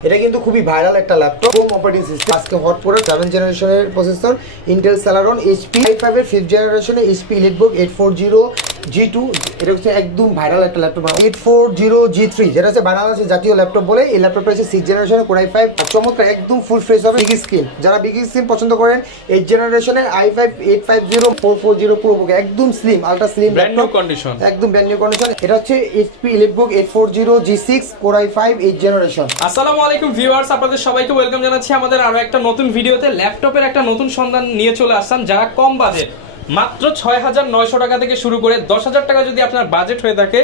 এটা কিন্তু খুবই ভাইরাল একটা ল্যাপটপ হোম অপারেটিং সিস্টেম আজকে হট করে 7 জেনারেশনের processor Intel Celeron HP i5 এর 5th জেনারেশনে HP EliteBook 840G2 এটা হচ্ছে একদম ভাইরাল একটা ল্যাপটপ 840G3 যেটা হচ্ছে বাংলাদেশ জাতীয় ল্যাপটপ বলে এই ল্যাপটপটা হচ্ছে 6th জেনারেশনের Core i5 চমৎকার একদম ফুল ফ্রেশ হবে বিগ স্ক্রিন যারা বিগ স্ক্রিন পছন্দ করেন 8th জেনারেশনের i5 850 440 Pro একদম slim ultra slim brand new condition একদম ব্র্যান্ড নিউ কন্ডিশন এটা হচ্ছে HP EliteBook 840G6 Core i5 8th generation আসসালামু আলাইকুম ভিউয়ার্স আপনাদের সবাইকে ওয়েলকাম জানাচ্ছি আমাদের আরো একটা নতুন ভিডিওতে ল্যাপটপের একটা নতুন সন্ধান নিয়ে চলে আসলাম যারা কম বাজেট মাত্র ৬৯০০ টাকা থেকে শুরু করে ১০,০০০ টাকা যদি আপনার বাজেট হয়ে থাকে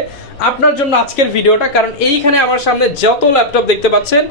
আপনার জন্য আজকের ভিডিওটা কারণ এইখানে আমার সামনে যত ল্যাপটপ দেখতে পাচ্ছেন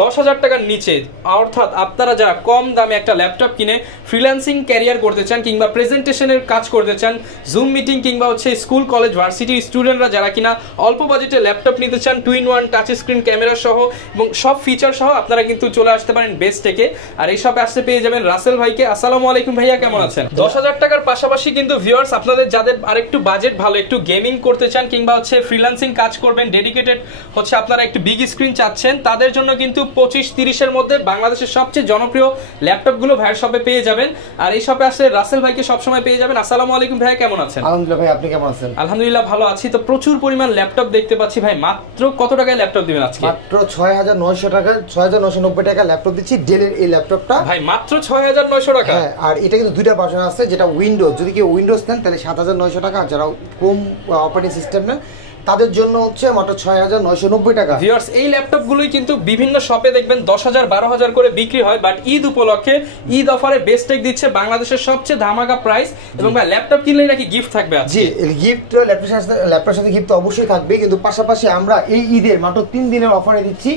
১০,০০০ টাকার নিচে অর্থাৎ আপনারা যারা কম দামে একটা ল্যাপটপ কিনে ফ্রিল্যান্সিং ক্যারিয়ার করতে চান কিংবা প্রেজেন্টেশনের কাজ করতে চান জুম মিটিং কিংবা হচ্ছে স্কুল কলেজ ভার্সিটি স্টুডেন্টরা যারা কিনা অল্প বাজেটে ল্যাপটপ নিতে চান 2-in-1 টাচ স্ক্রিন ক্যামেরা সহ এবং সব ফিচার সহ আপনারা কিন্তু চলে আসতে পারেন বেস্ট থেকে আর এই সব আসতে পেয়ে যাবেন রাসেল ভাইকে। আসসালামু আলাইকুম ভাইয়া, কেমন আছেন? ১০,০০০ টাকার পাশাপাশি কিন্তু ভিউয়ার্স আপনাদের যাদের আরেকটু বাজেট ভালো একটু গেমিং করতে চান কিংবা হচ্ছে ফ্রিল্যান্সিং কাজ করবেন ডেডিকেটেড হচ্ছে আপনারা একটু বিগ স্ক্রিন চাচ্ছেন তাদের জন্য কিন্তু 25-30 এর মধ্যে বাংলাদেশের সবচেয়ে জনপ্রিয় ল্যাপটপগুলো ভাইয়ের শপে পেয়ে যাবেন আর এই শপে আসলে রাসেল ভাইকে সবসময় পেয়ে যাবেন। আসসালামু আলাইকুম ভাইয়া, কেমন আছেন? আলহামদুলিল্লাহ ভাই, আপনি কেমন আছেন? আলহামদুলিল্লাহ ভালো আছি। তো প্রচুর পরিমাণ ল্যাপটপ দেখতে পাচ্ছি ভাই, মাত্র কত টাকায় ল্যাপটপ দিবেন আজকে? মাত্র ৬৯০০ টাকা ৬৯৯০ টাকা ল্যাপটপ দিচ্ছি ডেলের এই ল্যাপটপটা ভাই মাত্র ৬৯০০ টাকা। হ্যাঁ, আর এটা কিন্তু দুইটা ভার্সন আছে যেটা উইন্ডোজ যদি কেউ উইন্ডোজ নেন তাহলে ৭৯০০ টাকা যারা ক্রোম অপারেটিং সিস্টেম নেন তাদের জন্য হচ্ছে মাত্র ৬৯৯০ টাকা। ভিউয়ার্স এই ল্যাপটপগুলোই কিন্তু বিভিন্ন শপে দেখবেন ১০,০০০ ১২,০০০ করে বিক্রি হয় বাট ঈদ উপলক্ষে ঈদ অফারে বেস্ট টেক দিচ্ছে বাংলাদেশের সবচেয়ে ধামাকা প্রাইস এবং ভাই ল্যাপটপ কিনলেই নাকি গিফট থাকবে আজকে? জি, গিফট ল্যাপটপের সাথে গিফট তো অবশ্যই থাকবে কিন্তু পাশাপাশি আমরা এই ঈদের মাত্র 3 দিনের অফারে দিচ্ছি।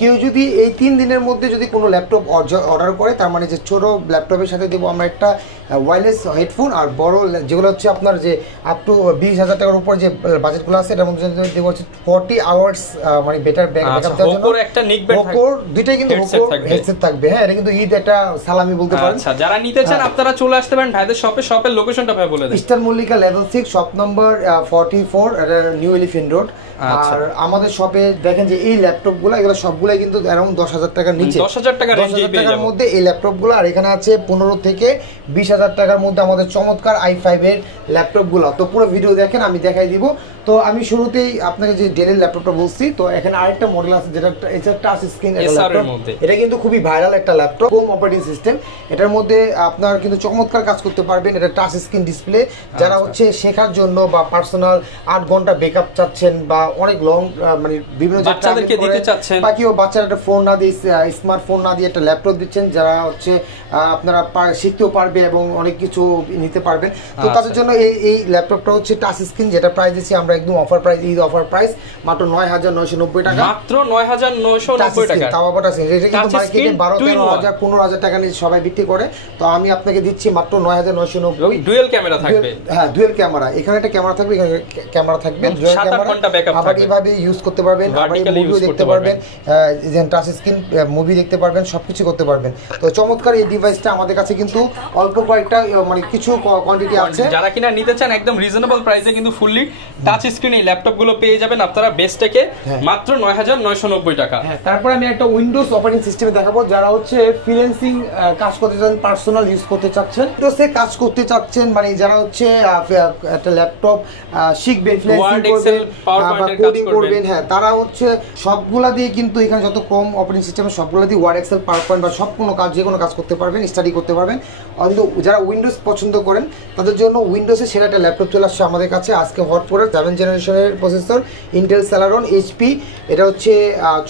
কেউ যদি এই 3 দিনের মধ্যে যদি কোনো ল্যাপটপ অর্ডার করে তার মানে যে ছোট ল্যাপটপের সাথে দেবো আমরা একটা ওয়্যারলেস হেডফোন আর বড় যেগুলো হচ্ছে আপনার যে আপ টু 20,০০০ টাকার উপর যে বাজেটগুলো আছে এটার মধ্যে দেবো হচ্ছে 40 আওয়ার্স মানে বেটার ব্যাকআপ দেওয়ার জন্য একটা নিকবেট থাকবে, দুইটাই কিন্তু হেডসেট থাকবে। হ্যাঁ, এটা কিন্তু ঈদ একটা সালামি বলতে পারেন। আচ্ছা, যারা নিতে চান আপনারা চলে আসতে পারেন ভাইদের শপে। শপের লোকেশনটা ভাই বলে দেন। Eastern Mallika level 6 shop number 44 এটা নিউ এলিফ্যান্ট রোড। আর আমাদের শপে দেখেন যে এই ল্যাপটপগুলো এগুলো সবগুলাই কিন্তু অ্যারাউন্ড ১০,০০০ টাকার নিচে ১০,০০০ টাকার মধ্যে এই ল্যাপটপগুলো আর এখানে আছে 15 থেকে 20,০০০ টাকার মধ্যে আমাদের চমৎকার i5 এর ল্যাপটপগুলো। তো পুরো ভিডিও দেখেন, আমি দেখাই দিব। তো আমি শুরুতেই আপনাকে যে ডেলের ল্যাপটপটা বলছি তো এখানে আরেকটা মডেল আছে যেটা এটা টাচ স্ক্রিন এটা কিন্তু খুবই ভাইরাল একটা ল্যাপটপ হোম অপারেটিং সিস্টেম। এটার মধ্যে আপনার কিন্তু চমৎকার কাজ করতে পারবেন। এটা টাচ স্ক্রিন ডিসপ্লে যারা হচ্ছে শেখার জন্য বা পার্সোনাল 8 ঘন্টা ব্যাকআপ চাচ্ছেন বা অনেক লং মানে বিভিন্ন বাচ্চাদেরকে দিতে চাচ্ছেন বা কেউ বাচ্চারা একটা ফোন না দিয়ে স্মার্টফোন না দিয়ে একটা ল্যাপটপ দিচ্ছেন যারা হচ্ছে আপনারা শিখতেও পারবে এবং অনেক কিছু নিতে পারবেন। তো তাদের জন্য এই ল্যাপটপটা হচ্ছে টাচ স্ক্রিন যেটা প্রাইস দিচ্ছি আমরা একদম offer price Eid offer price মাত্র ৯৯৯০ টাকা। মাত্র ৯৯৯০ টাকা। তাও আবার আছে এটা কিন্তু মার্কেটে ১২,০০০ ১৫,০০০ টাকা নিয়ে সবাই বিক্রি করে। তো আমি আপনাকে দিচ্ছি মাত্র ৯৯৯০। ডুয়াল ক্যামেরা থাকবে। হ্যাঁ, ডুয়াল ক্যামেরা, এখানে একটা ক্যামেরা থাকবে এখানে ক্যামেরা থাকবে, ডুয়াল ক্যামেরা আবার এইভাবে ইউজ করতে পারবেন, আবার মুভিও দেখতে পারবেন, টাচ স্ক্রিন মুভি দেখতে পারবেন, সবকিছু করতে পারবেন। তো চমৎকার এই ডিভাইসটা আমাদের কাছে কিন্তু অল্প কয়েকটা মানে কিছু কোয়ান্টিটি আছে। যারা কিনা নিতে চান একদম রিজনেবল প্রাইসে কিন্তু ফুললি টাচ স্ক্রিন এই ল্যাপটপগুলো পেয়ে যাবেন আপনারা বেস্ট থেকে মাত্র ৯৯৯০ টাকা। হ্যাঁ, তারপর আমি একটা উইন্ডোজ অপারেটিং সিস্টেমে দেখাবো যারা হচ্ছে ফ্রিল্যান্সিং কাজ করতে চান, পার্সোনাল ইউজ করতে চাচ্ছেন, উইন্ডোজে কাজ করতে চাচ্ছেন মানে যারা হচ্ছে একটা ল্যাপটপ শিখবেন, ফ্রিল্যান্সিং করবেন বা কোডিং করবেন, হ্যাঁ তারা হচ্ছে সবগুলা দিয়ে কিন্তু এখানে যত কম অপারেটিং সিস্টেম সবগুলা দিয়ে ওয়ার্ড এক্সেল পাওয়ারপয়েন্ট বা সব কোনো কাজ যে কোনো কাজ করতে পারবেন, স্টাডি করতে পারবেন। কিন্তু যারা উইন্ডোজ পছন্দ করেন তাদের জন্য উইন্ডোজে সেরা একটা ল্যাপটপ চলে আসছে আমাদের কাছে আজকে হট করে 7 জেনারেশনের প্রসেসর ইন্টেল Celeron HP। এটা হচ্ছে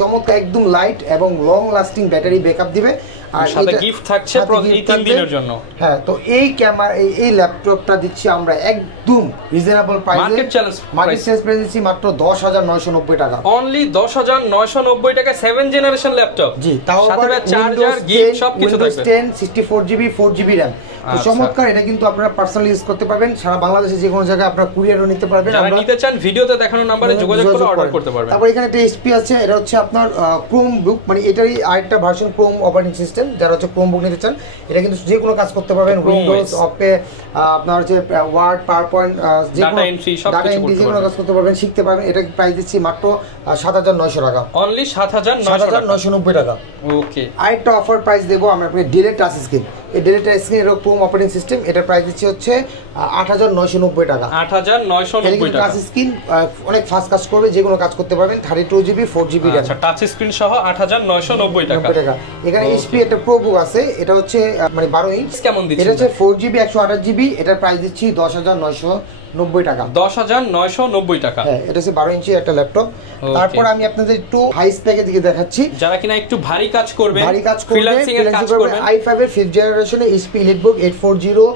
চমৎকার একদম লাইট এবং লং লাস্টিং ব্যাটারি ব্যাকআপ দিবে আর সাথে গিফট থাকছে প্রতি 3 দিনের জন্য। হ্যাঁ, তো এই ক্যামেরা এই ল্যাপটপটা দিচ্ছি আমরা একদম রিজনেবল প্রাইসে, মার্কেট চ্যালেঞ্জ প্রাইস দিচ্ছি মাত্র ১০,৯৯০ টাকা। অনলি ১০,৯৯০ টাকা 7 জেনারেশন ল্যাপটপ। জি, তাও আবার চার্জার গিফট সবকিছু থাকবে। 10 64GB 4GB RAM। তো চমৎকার, এটা কিন্তু আপনারা পার্সোনালি ইউজ করতে পারবেন, সারা বাংলাদেশে যে কোনো জায়গায় আপনারা কুরিয়ারও নিতে পারবেন। যারা নিতে চান ভিডিওতে দেখানো নম্বরে যোগাযোগ করে অর্ডার করতে পারবেন। তারপর এখানে একটা HP আছে, এটা হচ্ছে আপনার ক্রোম বুক মানে এটারই আরেকটা ভার্সন ক্রোম অপারেটিং সিস্টেম চাচ্ছেন, যারা হচ্ছে ক্রোমবুক নিতে চান, এটা কিন্তু যে কোনো কাজ করতে পারবেন, উইন্ডোজ অপে আপনার হচ্ছে ওয়ার্ড পাওয়ার পয়েন্ট যে কোনো ডাটা এন্ট্রি যে কোনো কাজ করতে পারবেন, শিখতে পারবেন। এটা প্রাইস দিচ্ছি মাত্র 7,900 টাকা, অনলি 7,990 টাকা। ওকে, আরেকটা অফার প্রাইস দেবো আমি আপনাকে, ডিরেক্ট টাচ স্ক্রিন। এই ডিরেক্ট টাচ স্ক্রিন এর ক্রোম অপারেটিং সিস্টেম, এটা প্রাইস দিচ্ছি হচ্ছে 8,990 টাকা, 8,990 টাকা। টাচ স্ক্রিন অনেক ফাস্ট কাজ করবে, যে কোনো কাজ করতে পারবেন, 32GB 4GB RAM। আচ্ছা, টাচ স্ক্রিন সহ 8,990 টাকা। এখানে এইচপি একটা প্রোবুক আছে, এটা হচ্ছে মানে 12 ইঞ্চ। কেমন দিচ্ছেন? এটা হচ্ছে 4GB 128GB, এটার প্রাইস দিচ্ছি 10,990 টাকা, 10,990 টাকা। হ্যাঁ, এটা হচ্ছে 12 ইঞ্চি একটা ল্যাপটপ। তারপর আমি আপনাদের একটু হাই স্পেকের দিকে দেখাচ্ছি, যারা কিনা একটু ভারী কাজ করবে, ফ্রিল্যান্সিং এর কাজ করবে। i5 এর 5th জেনারেশনে HP EliteBook 840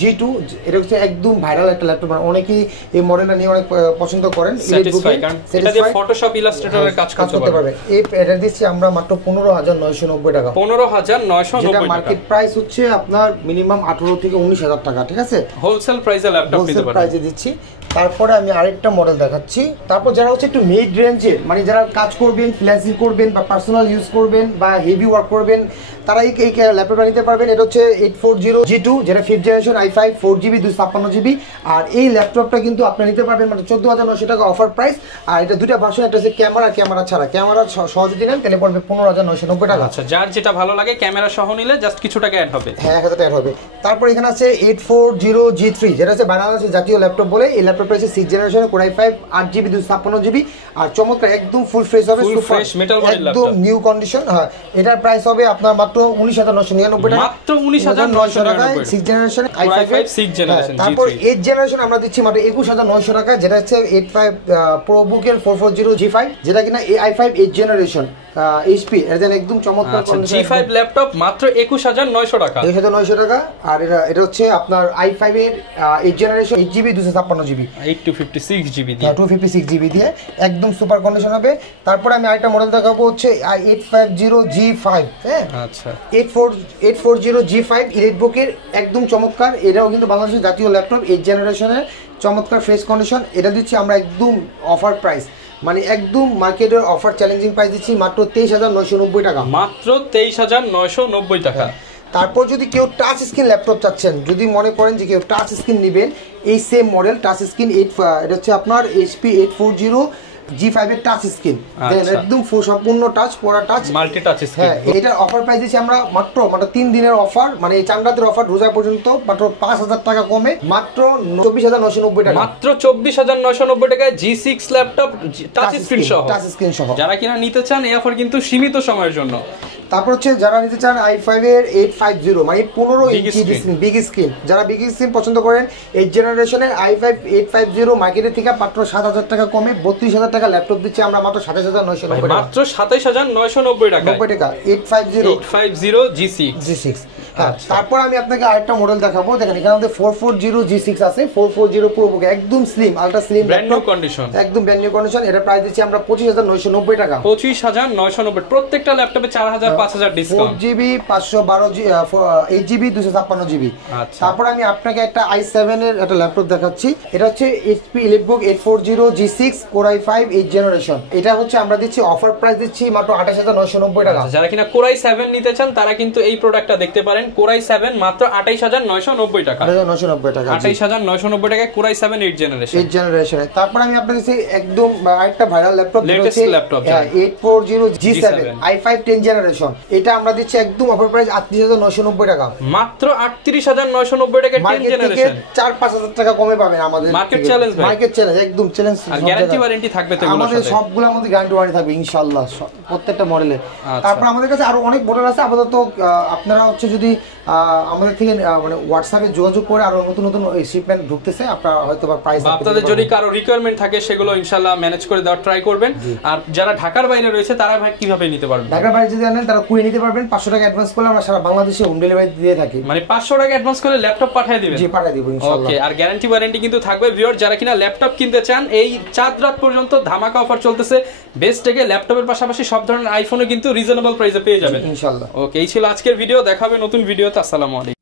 G2, এটা হচ্ছে একদম ভাইরাল একটা ল্যাপটপ, মানে অনেকেই এই মডেলটা নিয়ে অনেক পছন্দ করেন। এটা দিয়ে ফটোশপ ইলাস্ট্রেটরের কাজ করতে পারবে। এই এটা দিচ্ছি আমরা মাত্র 15,990 টাকা, 15,990 যেটা টাকা। মার্কেট প্রাইস হচ্ছে আপনার মিনিমাম 18 থেকে 19,000 টাকা, ঠিক আছে? হোলসেল প্রাইসে ল্যাপটপ নিতে পারবেন, প্রাইসে দিচ্ছি। তারপরে আমি আরেকটা মডেল দেখাচ্ছি। তারপর যারা হচ্ছে একটু মিড রেঞ্জের, মানে যারা কাজ করবেন, ফ্রিল্যান্সিং করবেন বা পার্সোনাল ইউজ করবেন বা হেভি ওয়ার্ক করবেন, তারা এই ল্যাপটপটা নিতে পারবেন। এটা হচ্ছে 840 G2, যেটা 5th generation, i5 4GB 256GB। আর এই ল্যাপটপটা কিন্তু আপনি নিতে পারবেন মানে 14,900 টাকা অফার প্রাইস। আর এটা দুটা ভার্সন, একটা হচ্ছে ক্যামেরা ছাড়া। ক্যামেরা সহ যদি নেন তাহলে পড়বে 15,990 টাকা। আচ্ছা, যার যেটা ভালো লাগে, ক্যামেরা সহ নিলে জাস্ট কিছু টাকা অ্যাড হবে। হ্যাঁ, 1000 টাকা অ্যাড হবে। তারপর এখানে আছে 840 G3, যেটা হচ্ছে বাংলাদেশের জাতীয় ল্যাপটপ বলে। এই ল্যাপটপটা হচ্ছে 6th generation, Core i5 8GB 256GB। আর চমৎকার একদম ফুল ফ্রেশ হবে, একদম নিউ কন্ডিশন। হ্যাঁ, এটার প্রাইস হবে আপনার মাত্র 19,999 টাকা, মাত্র 19,990 টাকায় 6th generation i5 6th generation. তারপর 8th জেনারেশন আমরা দিচ্ছি মাত্র 21,900 টাকা, যেটা হচ্ছে 85 প্রোবুকের 440 G5, যেটা কিনা i5 8th জেনারেশন HP, এটা একদম চমৎকার কন্ডিশন। G5 ল্যাপটপ মাত্র 21,900 টাকা, 21,900 টাকা। আর এটা হচ্ছে আপনার i5 এর 8th generation 8GB 256GB, 256GB দিয়ে, 256GB দিয়ে একদম সুপার কন্ডিশন হবে। তারপরে আমি আরেকটা মডেল দেখাবো, হচ্ছে i850 G5। হ্যাঁ, আচ্ছা, 840 G5 EliteBook এর একদম চমৎকার। এটাও কিন্তু বাংলাদেশের জাতীয় ল্যাপটপ, 8th জেনারেশনের, চমৎকার ফ্রেশ কন্ডিশন। এটা দিচ্ছি আমরা একদম অফার প্রাইস, মানে একদম মার্কেটের অফার চ্যালেঞ্জিং প্রাইস দিচ্ছি মাত্র 23,990 টাকা, মাত্র 23,990 টাকা। তারপর যদি কেউ টাচ স্ক্রিন ল্যাপটপ চাচ্ছেন, যদি মনে করেন যে কেউ টাচ স্ক্রিন নেবেন, এই সেম মডেল টাচ স্ক্রিন এটা হচ্ছে আপনার HP 840 G5 এর টাচ স্ক্রিন, একদম সম্পূর্ণ টাচ, পড়া টাচ, মাল্টি টাচ স্ক্রিন। হ্যাঁ, এটার অফার প্রাইস দিচ্ছি আমরা মাত্র 3 দিনের অফার, মানে এই চান্দাতের অফার রোজা পর্যন্ত, মাত্র 5,000 টাকা কমে, মাত্র 24,990 টাকা, মাত্র 24,990 টাকায় G6 ল্যাপটপ টাচ স্ক্রিন সহ। যারা কিনা নিতে চান, এই অফার কিন্তু সীমিত সময়ের জন্য। তারপর হচ্ছে যারা নিতে চান i5 এর 850, মানে 15 ইঞ্চি বিগ স্ক্রিন, যারা বিগ স্ক্রিন পছন্দ করেন, 8th জেনারেশনের i5 850 মার্কেটের থেকে মাত্র 7,000 টাকা কমে 32,000 টাকা ল্যাপটপ দিচ্ছে আমরা মাত্র 27,990 টাকা, মাত্র 27,990 টাকা, 90 টাকা 850 G6। তারপর আমি আপনাকে আরেকটা মডেল দেখাবো। দেখেন, এখানে আমাদের 440 G6 আছে, 440 প্রোবুক, একদম slim, ultra slim, brand new condition, একদম ব্র্যান্ড নিউ কন্ডিশন। এটা প্রাইস দিচ্ছি আমরা 25,990 টাকা, 25,990। প্রত্যেকটা ল্যাপটপে 4,000 5,000 ডিসকাউন্ট, 4GB 512 8GB 256GB। তারপর আমি আপনাকে একটা i7 এর একটা ল্যাপটপ দেখাচ্ছি। এটা হচ্ছে HP EliteBook 840 G6 Core i5 8th generation. এটা হচ্ছে আমরা দিচ্ছি অফার প্রাইস দিচ্ছি মাত্র 28,990 টাকা। যারা কিনা Core i7 নিতে চান, তারা কিন্তু এই প্রোডাক্টটা দেখতে পারেন। Core i7 মাত্র 28,990 টাকা, 28,990 টাকা, 28,990 টাকায় Core i7 8th জেনারেশন। তারপর আমি আপনাদের কাছে একদম আরেকটা viral laptop, latest laptop 840 G7 i5 10th generation. এটা আমরা দিচ্ছি একদম অফার প্রাইস 38,990 টাকা, মাত্র 38,990 টাকা 10th জেনারেশন, 4-5,000 টাকা কমে পাবেন আমাদের। মার্কেট চ্যালেঞ্জ, একদম চ্যালেঞ্জ। আর গ্যারান্টি ওয়ারেন্টি থাকবে তো আমাদের সবগুলোর মধ্যে গ্যারান্টি ওয়ারেন্টি থাকবে ইনশাআল্লাহ, প্রত্যেকটা মডেলে। তারপর আমাদের কাছে আরো অনেক মডেল আছে। আপাতত আপনারা হচ্ছে যদি আমাদের থেকে মানে হোয়াটসঅ্যাপে যোগাযোগ করে আরো নতুন নতুন শিপমেন্ট ঢুকতেছে, আপনারা হয়তো বা প্রাইস, আপনাদের যদি কারো রিকোয়ারমেন্ট থাকে সেগুলো ইনশাআল্লাহ ম্যানেজ করে দেওয়ার ট্রাই করবেন। আর যারা ঢাকার বাইরে রয়েছে, তারা ভাই কিভাবে নিতে পারবেন? ঢাকার বাইরে যদি আনেন, তারা কুড়িয়ে নিতে পারবেন। 500 টাকা অ্যাডভান্স করলে আমরা সারা বাংলাদেশে হোম ডেলিভারি দিয়ে থাকি, মানে 500 টাকা অ্যাডভান্স করে ল্যাপটপ পাঠিয়ে দিবেন? জি, পাঠিয়ে দিব ইনশাআল্লাহ। ওকে, আর গ্যারান্টি ওয়ারেন্টি কিন্তু থাকবে। ভিউয়ার, যারা কিনা ল্যাপটপ কিনতে চান, এই চাঁদ রাত পর্যন্ত ধামাকা অফার চলতেছে। বেস্ট থেকে ল্যাপটপের পাশাপাশি সব ধরনের আইফোনও কিন্তু রিজনেবল প্রাইসে পেয়ে যাবেন ইনশাআল্লাহ। ওকে, এই ছিল আজকের ভিডিও। দেখা হবে নতুন ভিডিওতে। আসসালামু আলাইকুম।